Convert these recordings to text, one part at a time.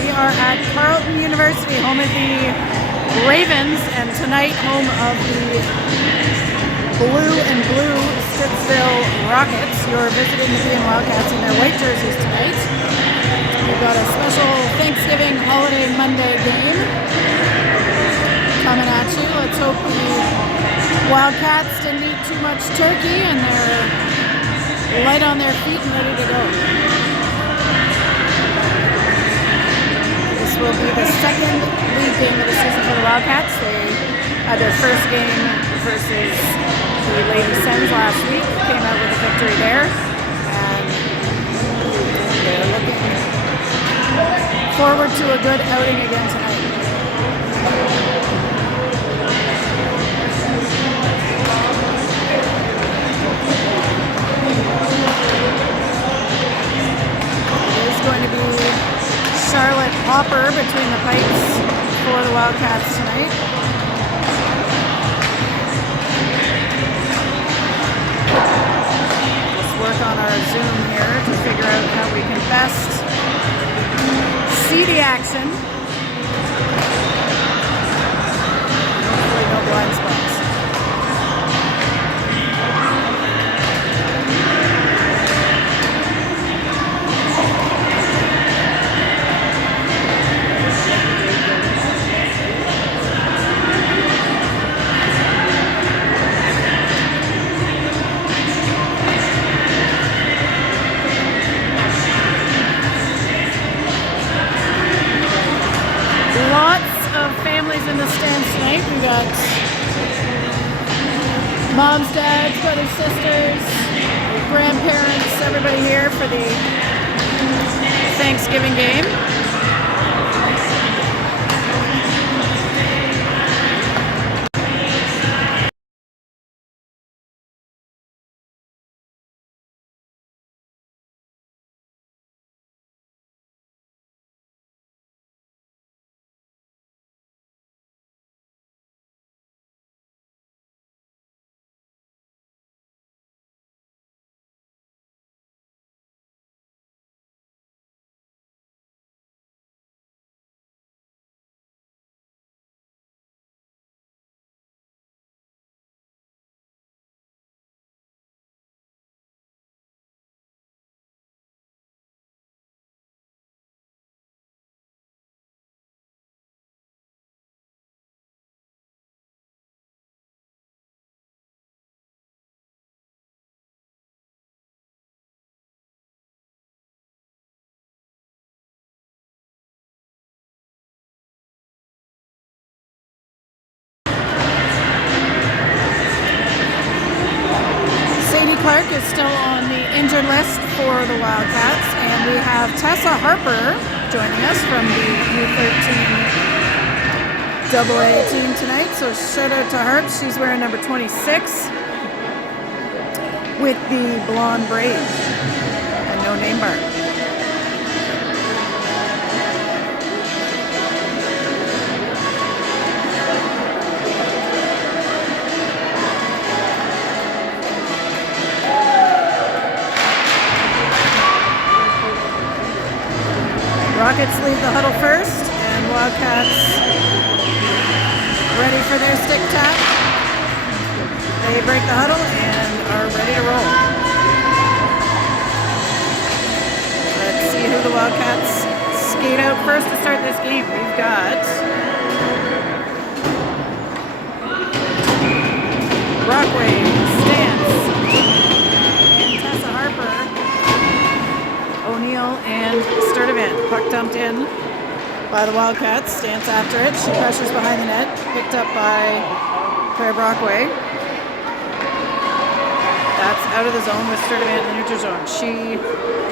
We are at Carleton University, home of the Ravens, and tonight home of the blue and blue Stittsville Rockets. You're visiting the Nepean Wildcats in their white jerseys tonight. We've got a special Thanksgiving holiday Monday game coming at you. Let's hope the Wildcats didn't eat too much turkey and they're light on their feet and ready to go. This will be the second league game of the season for the Wildcats. They had their first game versus the Lady Sens last week. Came out with a victory there, and they're looking forward to a good outing again tonight. It is going to be Charlotte Hopper between the pipes for the Wildcats tonight. Let's work on our Zoom here to figure out how we can best see the action. Hopefully no blind spots. In the stands tonight, we got moms, dads, brothers, sisters, grandparents, everybody here for the Thanksgiving game. Clark is still on the injured list for the Wildcats, and we have Tessa Harper joining us from the U13 AA team tonight. So shout out to Harp. She's wearing number 26 with the blonde braids and no name bar. Rockets leave the huddle first, and Wildcats ready for their stick tap. They break the huddle and are ready to roll. Let's see who the Wildcats skate out first to start this game. We've got Brockway, Stance, and Tessa Harper, O'Neill, and Sturdivant. Puck dumped in by the Wildcats. Stance after it. She pressures behind the net. Picked up by Claire Brockway. That's out of the zone with Sturdivant in the neutral zone. She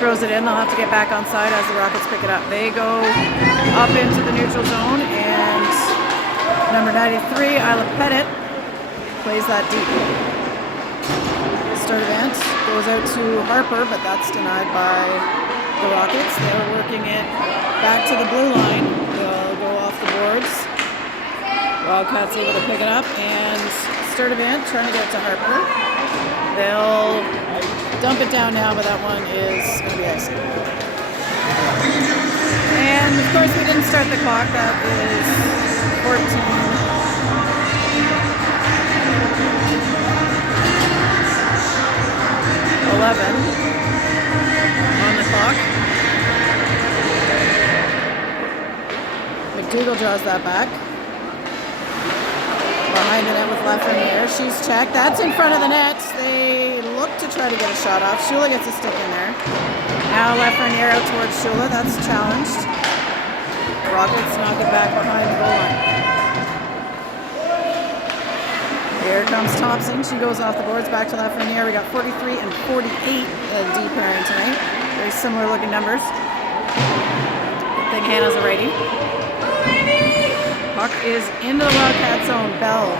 throws it in. They'll have to get back on side as the Rockets pick it up. They go up into the neutral zone, and number 93, Isla Pettit, plays that deep. Sturdivant goes out to Harper, but that's denied by the Rockets. They're working it back to the blue line. They'll go off the boards. Wildcats able to pick it up, and Sturdivant trying to get it to Harper. They'll dump it down now, but that one is going to be icy. And of course we didn't start the clock. That is 14. 11 on the clock. McDougall draws that back. Behind the net with Lafreniere. She's checked. That's in front of the net. They look to try to get a shot off. Shula gets a stick in there. Now Lafreniere out towards Shula. That's challenged. Rockets knock it back behind the goal line. Here comes Thompson. She goes off the boards back to Lafreniere. We got 43 and 48 D pairing tonight. Very similar looking numbers. Good thing Hannah's a righty. Puck is into the Wildcat zone. Bell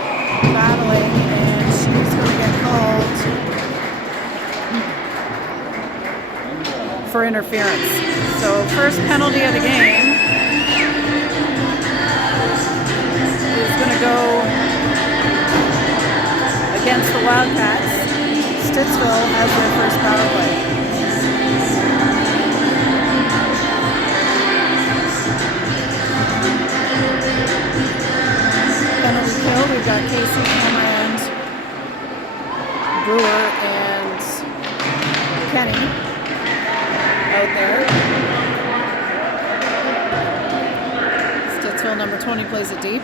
battling, and she's going to get called for interference. So first penalty of the game is going to go against the Wildcats. Stittsville has their first power play. Penalty kill, we've got Casey, Cameron, Brewer, and Kenny out there. Stittsville number 20 plays it deep.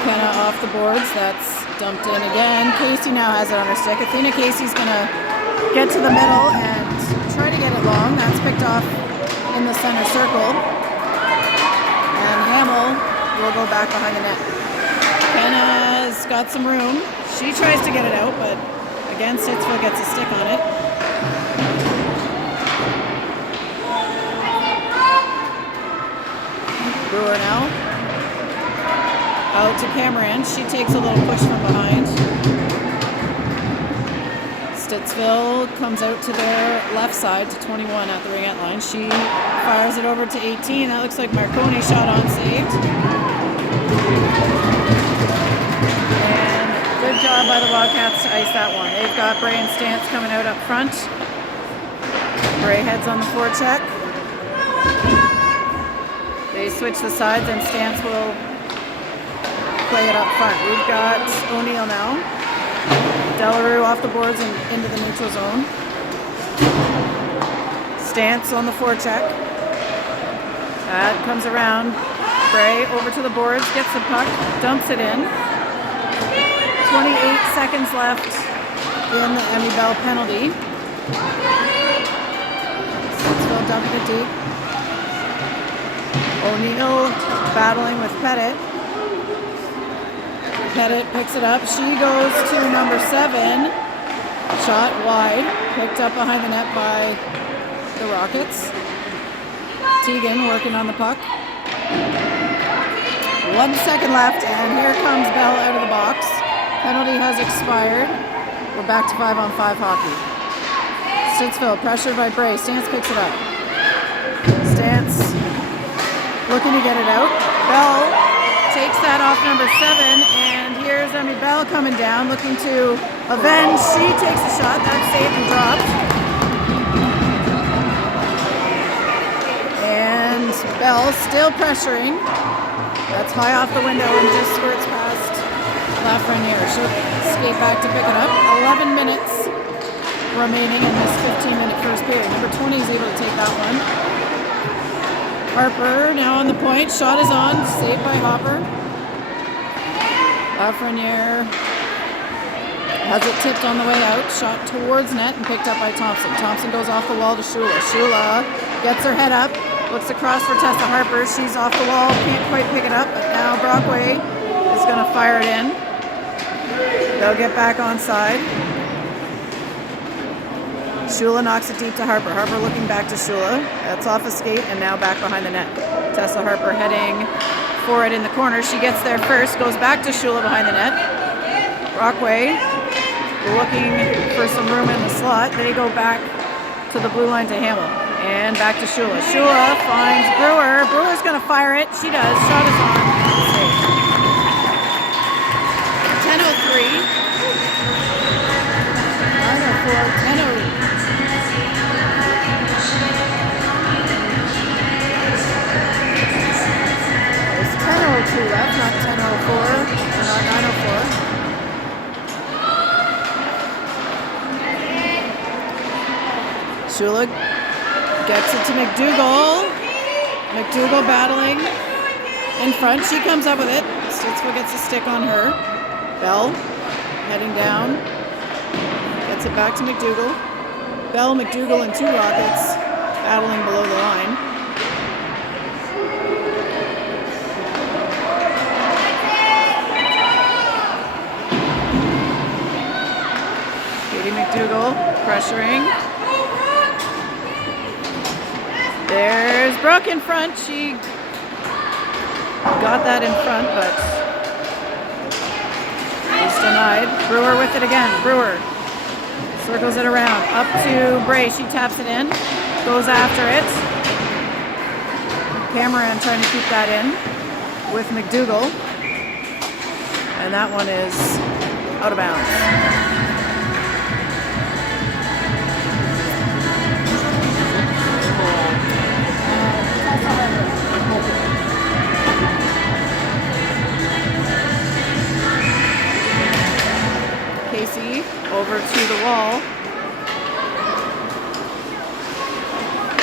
Kenna off the boards, that's dumped in again. Casey now has it on her stick. Athena Casey's gonna get to the middle and try to get it long. That's picked off in the center circle. And Hamill will go back behind the net. Kenna's got some room. She tries to get it out, but again, Stittsville gets a stick on it. Brewer now. Out to Cameron. She takes a little push from behind. Stittsville comes out to their left side to 21 at the ringette line. She fires it over to 18. That looks like Marconi shot on saved. And good job by the Wildcats to ice that one. They've got Bray and Stantz coming out up front. Bray heads on the forecheck. They switch the sides and Stantz will play it up front. We've got O'Neill now. Delarue off the boards and into the neutral zone. Stantz on the forecheck. That comes around. Bray over to the boards, gets the puck, dumps it in. 28 seconds left in the Emmy Bell penalty. Stittsville dumping it deep. O'Neill battling with Pettit. Pettit picks it up. She goes to number 7. Shot wide. Picked up behind the net by the Rockets. Teagan working on the puck. 1 second left, and here comes Bell out of the box. Penalty has expired. We're back to 5-on-5 hockey. Stittsville pressured by Bray. Stantz picks it up. Stantz looking to get it out. Bell takes that off number 7, and here's Emmy Bell coming down, looking to avenge. She takes a shot. That's saved and dropped. And Bell still pressuring. That's high off the window and just skirts past Lafreniere. She'll skate back to pick it up. 11 minutes remaining in this 15-minute first period. Number 20 is able to take that one. Harper now on the point. Shot is on. Saved by Hopper. Lafreniere has it tipped on the way out. Shot towards net and picked up by Thompson. Thompson goes off the wall to Shula. Shula gets her head up. Looks across for Tessa Harper. She's off the wall. Can't quite pick it up. But now Brockway is going to fire it in. They'll get back on side. Shula knocks it deep to Harper. Harper looking back to Shula. That's off a skate and now back behind the net. Tessa Harper heading for it in the corner. She gets there first. Goes back to Shula behind the net. Brockway looking for some room in the slot. They go back to the blue line to Hamill. And back to Shula. Shula finds Brewer. Brewer's going to fire it. She does. Shot is on. Safe. 10:03. 9:04. 10:08. not 904. Shula gets it to McDougal. McDougal battling in front. She comes up with it. Stittsville gets a stick on her. Bell heading down. Gets it back to McDougal. Bell, McDougal, and 2 Rockets battling below the line. Katie McDougal pressuring. There's Brooke in front. She got that in front, but was denied. Brewer with it again. Brewer circles it around. Up to Bray. She taps it in. Goes after it. Cameron trying to keep that in with McDougal. And that one is out of bounds. Casey over to the wall.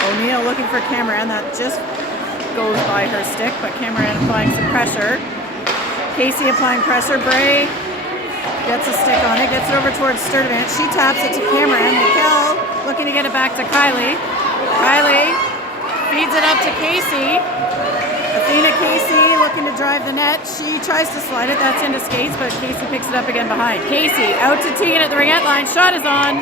O'Neill looking for Cameron. That just goes by her stick, but Cameron applying some pressure. Casey applying pressure. Bray gets a stick on it, gets it over towards Sturdivant. She taps it to Cameron. Mikkel looking to get it back to Kylie. Kylie feeds it up to Casey. Athena Casey looking to drive the net. She tries to slide it. That's into skates, but Casey picks it up again behind. Casey out to Tegan at the ringette line. Shot is on.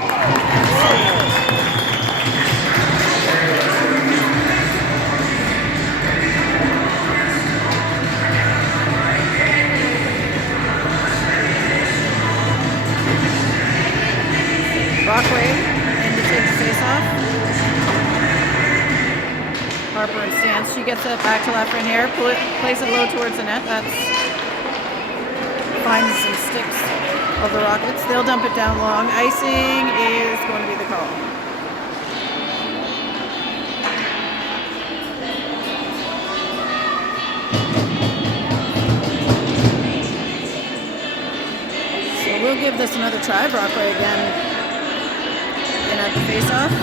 Brockway in to take the face-off. Harper and Stance. She gets it back to Lafreniere, plays it low towards the net. That's finds some sticks of the Rockets. They'll dump it down long. Icing is going to be the call. So we'll give this another try. Brockway again in at the face-off.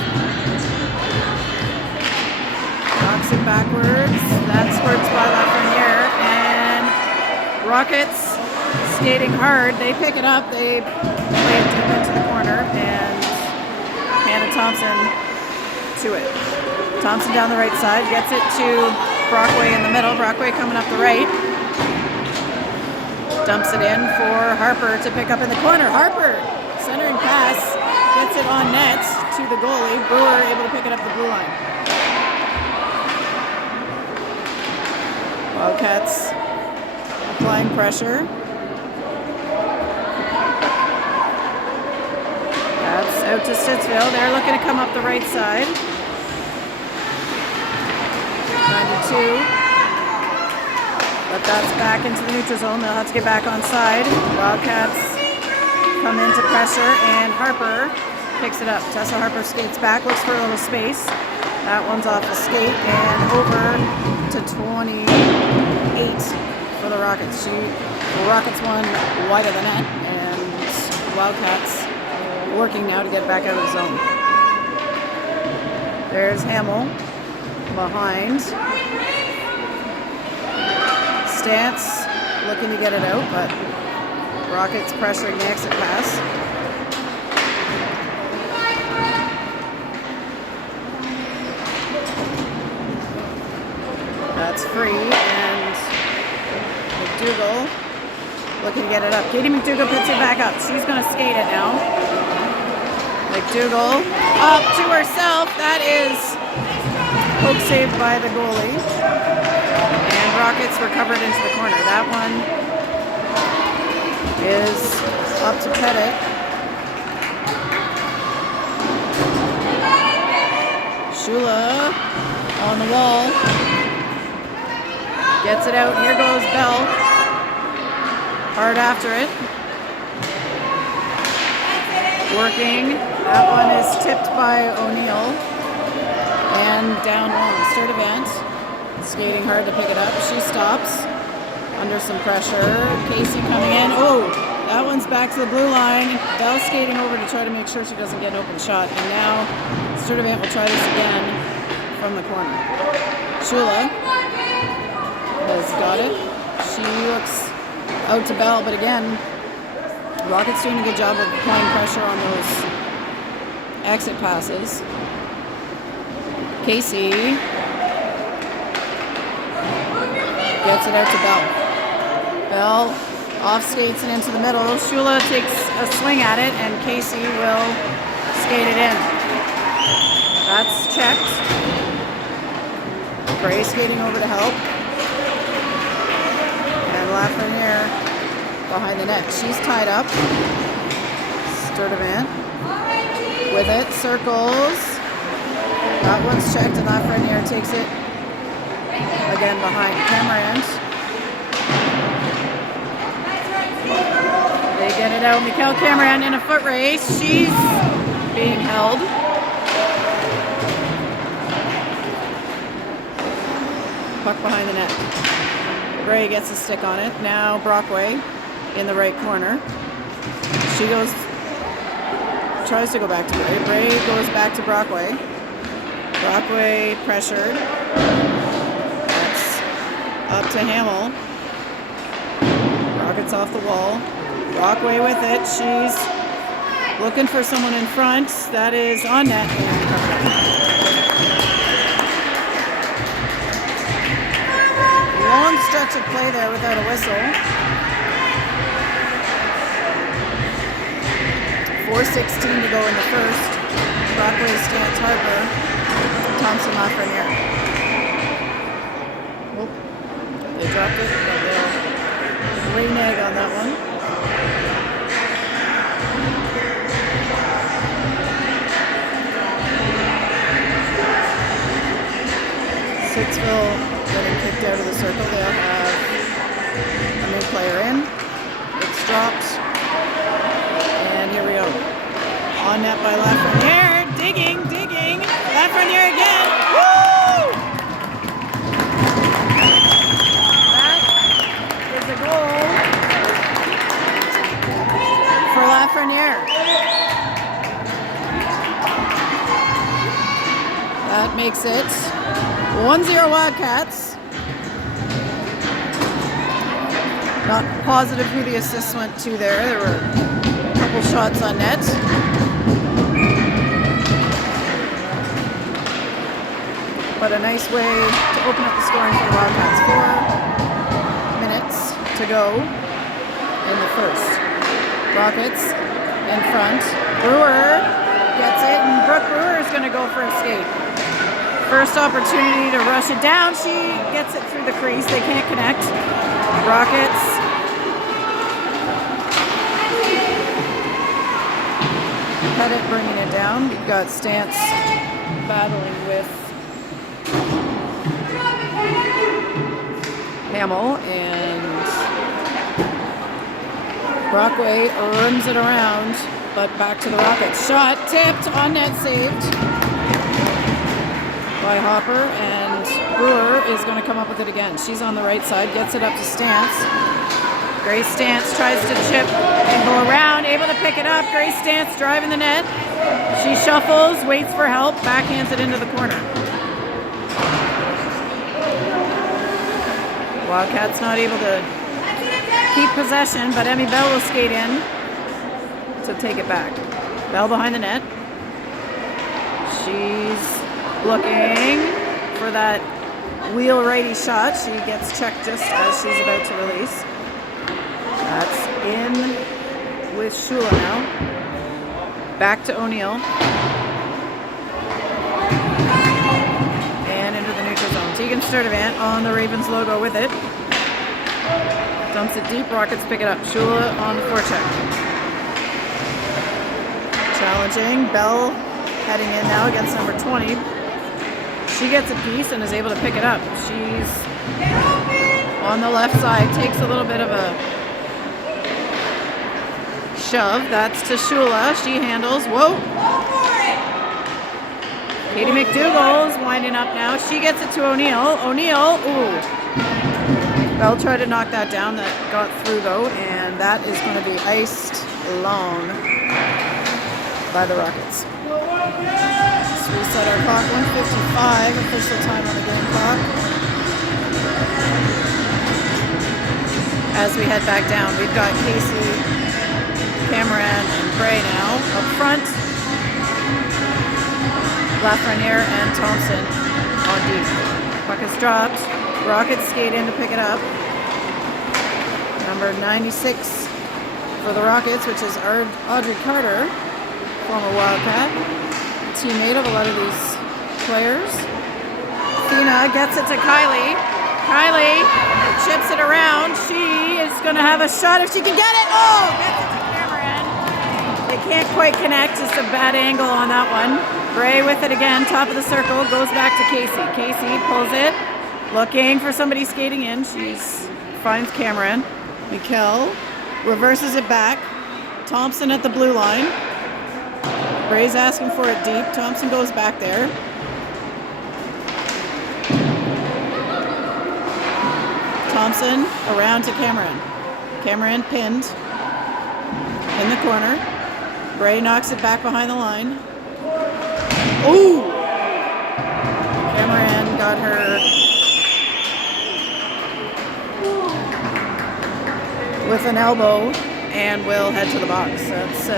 Knocks it backwards. That squirts by Lafreniere. And Rockets skating hard. They pick it up. They play it deep into the corner. And Hannah Thompson to it. Thompson down the right side. Gets it to Brockway in the middle. Brockway coming up the right. Dumps it in for Harper to pick up in the corner. Harper centering pass. Gets it on net to the goalie. Brewer able to pick it up the blue line. Wildcats applying pressure. That's out to Stittsville. They're looking to come up the right side. 92. But that's back into the neutral zone. They'll have to get back on side. Wildcats come into pressure, and Harper picks it up. Tessa Harper skates back, looks for a little space. That one's off the skate and over to 28 for the Rockets. The Rockets won wide of the net, and Wildcats working now to get back out of the zone. There's Hamill behind. Stance looking to get it out, but Rockets pressuring the exit pass. That's free, and McDougal looking to get it up. Katie McDougal puts it back up. She's going to skate it now. McDougal up to herself. That is poke saved by the goalie. And Rockets recovered into the corner. That one is up to Pettit. Shula on the wall. Gets it out. Here goes Bell. Hard after it. Working. That one is tipped by O'Neill. And down long. Sturdivant skating hard to pick it up. She stops. under some pressure. Casey coming in. Oh, that one's back to the blue line. Bell skating over to try to make sure she doesn't get an open shot. And now Sturdivant will try this again from the corner. Shula has got it. She looks out to Bell, but again, Rockets doing a good job of applying pressure on those exit passes. Casey gets it out to Bell. Bell off skates and into the middle. Shula takes a swing at it, and Casey will skate it in. That's checked. Gray skating over to help. And Lafreniere behind the net. She's tied up. Sturdivant with it, circles. That one's checked, and Lafreniere takes it again behind Cameron. They get it out. Mikkel Cameron in a foot race. She's being held. Puck behind the net. Gray gets a stick on it. Now Brockway in the right corner. She tries to go back to Gray. Gray goes back to Brockway. Brockway pressured. That's up to Hamill. Rockets off the wall. Brockway with it. She's looking for someone in front. That is on net. Long stretch of play there without a whistle. 4:16 to go in the first. Brockway, Stantz, Harper, Thompson, Lafreniere. Oh, they dropped it, but they'll renege on that one. Stittsville getting kicked out of the circle. They'll have a new player in. It's dropped. And here we go. On net by Lafreniere. Digging. Lafreniere again. Woo! That is a goal for Lafreniere. That makes it 1-0 Wildcats. Not positive who the assists went to there. There were a couple shots on net. But a nice way to open up the scoring for the Wildcats. 4 minutes to go in the first. Rockets in front. Brewer gets it, and Brooke Brewer is going to go for a skate. First opportunity to rush it down. She gets it through the crease. They can't connect. Rockets. Pettit bringing it down. We've got Stantz battling with Hamill, and Brockway runs it around, but back to the Rockets. Shot tipped, on net, saved by Hopper, and Brewer is going to come up with it again. She's on the right side, gets it up to Stantz. Grace Stantz tries to chip and go around, able to pick it up. Grace Stantz driving the net. She shuffles, waits for help, backhands it into the corner. Wildcats not able to keep possession, but Emmy Bell will skate in to take it back. Bell behind the net. She's looking for that wheel righty shot. She gets checked just as she's about to release. That's in with Shula now. Back to O'Neill. And into the neutral zone. Tegan Sturdivant on the Ravens logo with it. Dumps it deep. Rockets pick it up. Shula on the forecheck. Challenging. Bell heading in now against number 20. She gets a piece and is able to pick it up. She's on the left side. Takes a little bit of a shove. That's to Shula. She handles. Whoa. Katie McDougall's winding up now. She gets it to O'Neill. O'Neill. Ooh. Bell tried to knock that down. That got through though, and that is going to be iced long by the Rockets. So we set our clock 1:55, official time on the game clock. As we head back down, we've got Casey, Cameron, and Bray now up front. Lafreniere and Thompson on deep. Puck is dropped. Rockets skate in to pick it up. Number 96 for the Rockets, which is Audrey Carter, former Wildcat, teammate of a lot of these players. Athena gets it to Kylie. Kylie chips it around. She is going to have a shot if she can get it. Oh, gets it to Cameron. They can't quite connect. Just a bad angle on that one. Bray with it again, top of the circle, goes back to Casey. Casey pulls it, looking for somebody skating in. She finds Cameron. Mikkel reverses it back. Thompson at the blue line. Bray's asking for it deep. Thompson goes back there. Thompson around to Cameron. Cameron pinned in the corner. Bray knocks it back behind the line. Ooh! Cameron got her with an elbow and will head to the box. That's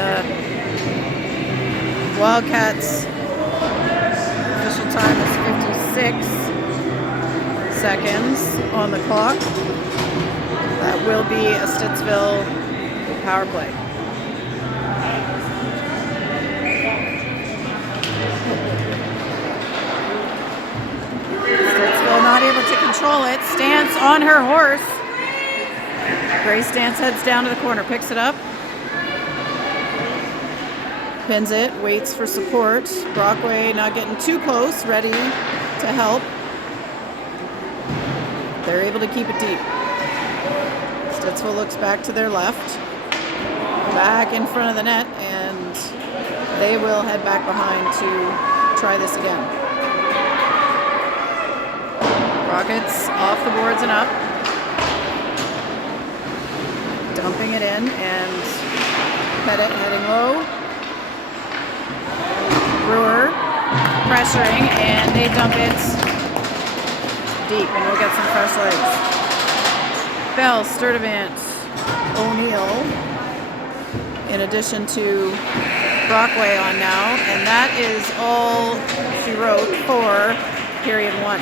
Wildcats. Official time is 56 seconds on the clock. That will be a Stittsville power play. Stittsville not able to control it. Stance on her horse. Gray Stance heads down to the corner, picks it up. Pins it, waits for support. Brockway not getting too close, ready to help. They're able to keep it deep. Stittsville looks back to their left. Back in front of the net, and they will head back behind to try this again. Rockets off the boards and up. Dumping it in, and Pettit heading low. Brewer pressuring, and they dump it deep, and we'll get some fresh legs. Bell, Sturdivant, O'Neill, in addition to Brockway on now, and that is all she wrote for period 1.